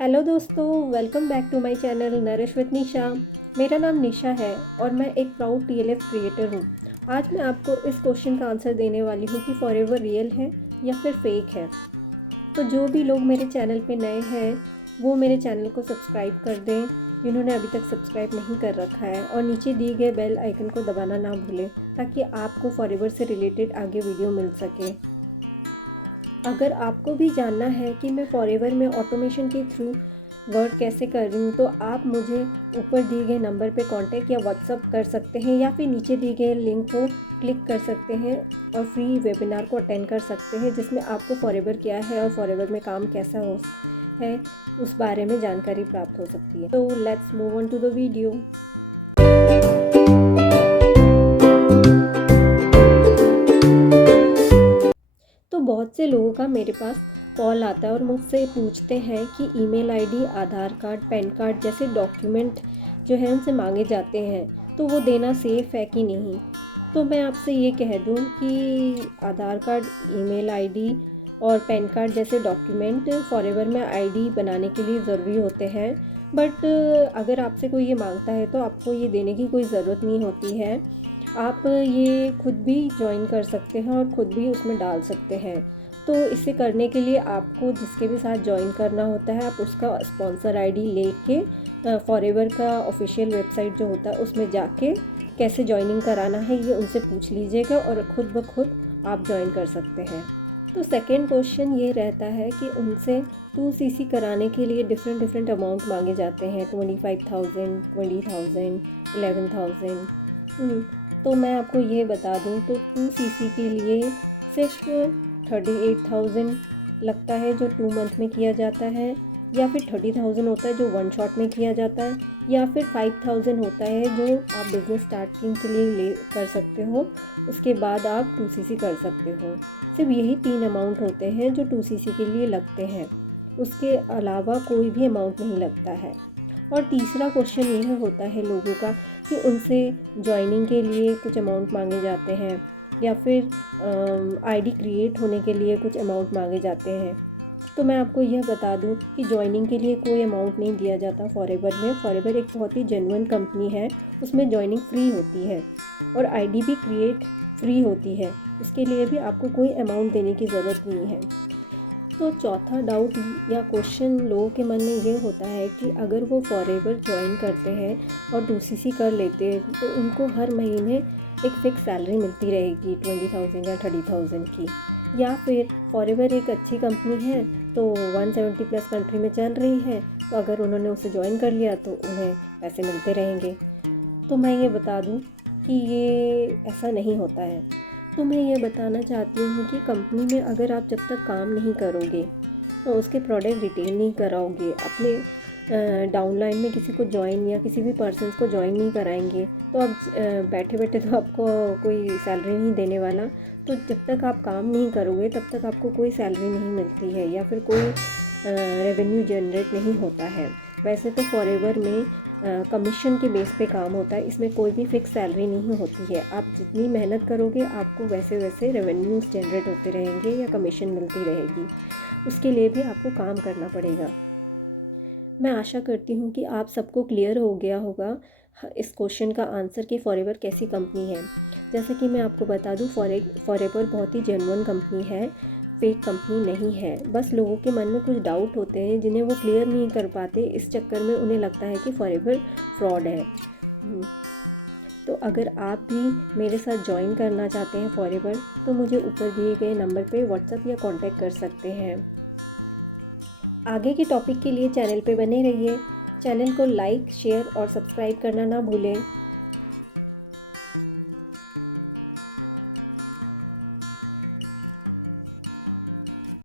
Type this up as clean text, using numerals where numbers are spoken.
Hello दोस्तों, welcome back to my channel nourish with Nisha. मेरा नाम निशा है और मैं एक प्राउड टीएलएफ क्रिएटर हूँ। आज मैं आपको इस क्वेश्चन का आंसर देने वाली हूँ कि फॉरएवर रियल है या फिर फेक है। तो जो भी लोग मेरे चैनल पे नए हैं वो मेरे चैनल को सब्सक्राइब कर दें, जिन्होंने अभी तक सब्सक्राइब नहीं कर रखा है, और नीचे दिए गए बेल आइकन को दबाना ना भूलें ताकि आपको फॉरएवर से रिलेटेड आगे वीडियो मिल सके। अगर आपको भी जानना है कि मैं फॉरएवर में ऑटोमेशन के थ्रू वर्क कैसे कर रही हूँ तो आप मुझे ऊपर दिए गए नंबर पे कांटेक्ट या व्हाट्सअप कर सकते हैं या फिर नीचे दिए गए लिंक को क्लिक कर सकते हैं और फ्री वेबिनार को अटेंड कर सकते हैं, जिसमें आपको फॉरएवर क्या है और फॉरएवर में काम कैसा हो है उस बारे में जानकारी प्राप्त हो सकती है। तो let's move on to the video. तो बहुत से लोगों का मेरे पास कॉल आता है और मुझसे पूछते हैं कि ईमेल आईडी, आधार कार्ड, पैन कार्ड जैसे डॉक्यूमेंट जो है उनसे मांगे जाते हैं तो वो देना सेफ़ है कि नहीं। तो मैं आपसे ये कह दूं कि आधार कार्ड, ईमेल आईडी और पैन कार्ड जैसे डॉक्यूमेंट फॉरएवर में आईडी बनाने के लिए ज़रूरी होते हैं, बट अगर आपसे कोई ये मांगता है तो आपको ये देने की कोई ज़रूरत नहीं होती है। आप ये खुद भी ज्वाइन कर सकते हैं और ख़ुद भी उसमें डाल सकते हैं। तो इसे करने के लिए आपको जिसके भी साथ ज्वाइन करना होता है आप उसका स्पॉन्सर आईडी लेके फॉरएवर का ऑफिशियल वेबसाइट जो होता है उसमें जाके कैसे ज्वाइनिंग कराना है ये उनसे पूछ लीजिएगा और ख़ुद ब खुद आप ज्वाइन कर सकते हैं। तो सेकेंड क्वेश्चन ये रहता है कि उनसे 2cc कराने के लिए डिफरेंट अमाउंट मांगे जाते हैं, 25,000, 20,000, 11,000। तो मैं आपको ये बता दूं तो 2cc के लिए सिर्फ 38,000 लगता है जो 2 मंथ में किया जाता है, या फिर 30,000 होता है जो 1 शॉट में किया जाता है, या फिर 5,000 होता है जो आप बिज़नेस स्टार्टिंग के लिए ले कर सकते हो, उसके बाद आप 2cc कर सकते हो। सिर्फ यही 3 अमाउंट होते हैं जो 2cc के लिए लगते हैं, उसके अलावा कोई भी अमाउंट नहीं लगता है। और तीसरा क्वेश्चन यह होता है लोगों का कि उनसे ज्वाइनिंग के लिए कुछ अमाउंट मांगे जाते हैं या फिर आईडी क्रिएट होने के लिए कुछ अमाउंट मांगे जाते हैं। तो मैं आपको यह बता दूं कि ज्वाइनिंग के लिए कोई अमाउंट नहीं दिया जाता फॉरएवर में। फॉरएवर एक बहुत ही जेन्युइन कंपनी है, उसमें ज्वाइनिंग फ्री होती है और आईडी भी क्रिएट फ्री होती है, उसके लिए भी आपको कोई अमाउंट देने की ज़रूरत नहीं है। तो चौथा डाउट या क्वेश्चन लोगों के मन में ये होता है कि अगर वो फॉरएवर ज्वाइन करते हैं और 2cc कर लेते हैं तो उनको हर महीने एक फ़िक्स सैलरी मिलती रहेगी 20,000 या 30,000 की, या फिर फॉरएवर एक अच्छी कंपनी है तो 170 प्लस कंट्री में चल रही है, तो अगर उन्होंने उसे ज्वाइन कर लिया तो उन्हें पैसे मिलते रहेंगे। तो मैं ये बता दूँ कि ये ऐसा नहीं होता है। तो मैं ये बताना चाहती हूँ कि कंपनी में अगर आप जब तक काम नहीं करोगे तो उसके प्रोडक्ट रिटेल नहीं कराओगे, अपने डाउनलाइन में किसी को ज्वाइन या किसी भी पर्सन को ज्वाइन नहीं कराएंगे तो आप बैठे बैठे तो आपको कोई सैलरी नहीं देने वाला। तो जब तक आप काम नहीं करोगे तब तक आपको कोई सैलरी नहीं मिलती है या फिर कोई रेवेन्यू जनरेट नहीं होता है। वैसे तो फॉरएवर में कमीशन के बेस पे काम होता है, इसमें कोई भी फिक्स सैलरी नहीं होती है। आप जितनी मेहनत करोगे आपको वैसे वैसे रेवेन्यूज़ जनरेट होते रहेंगे या कमीशन मिलती रहेगी, उसके लिए भी आपको काम करना पड़ेगा। मैं आशा करती हूँ कि आप सबको क्लियर हो गया होगा इस क्वेश्चन का आंसर कि फॉरएवर कैसी कंपनी है। जैसे कि मैं आपको बता दूँ फॉरएवर बहुत ही जेन्युइन कंपनी है, फेक कंपनी नहीं है। बस लोगों के मन में कुछ डाउट होते हैं जिन्हें वो क्लियर नहीं कर पाते, इस चक्कर में उन्हें लगता है कि फॉरएवर फ्रॉड है। तो अगर आप भी मेरे साथ ज्वाइन करना चाहते हैं फॉरएवर तो मुझे ऊपर दिए गए नंबर पे व्हाट्सएप या कांटेक्ट कर सकते हैं। आगे के टॉपिक के लिए चैनल पे बने रहिए। चैनल को लाइक, शेयर और सब्सक्राइब करना ना भूलें।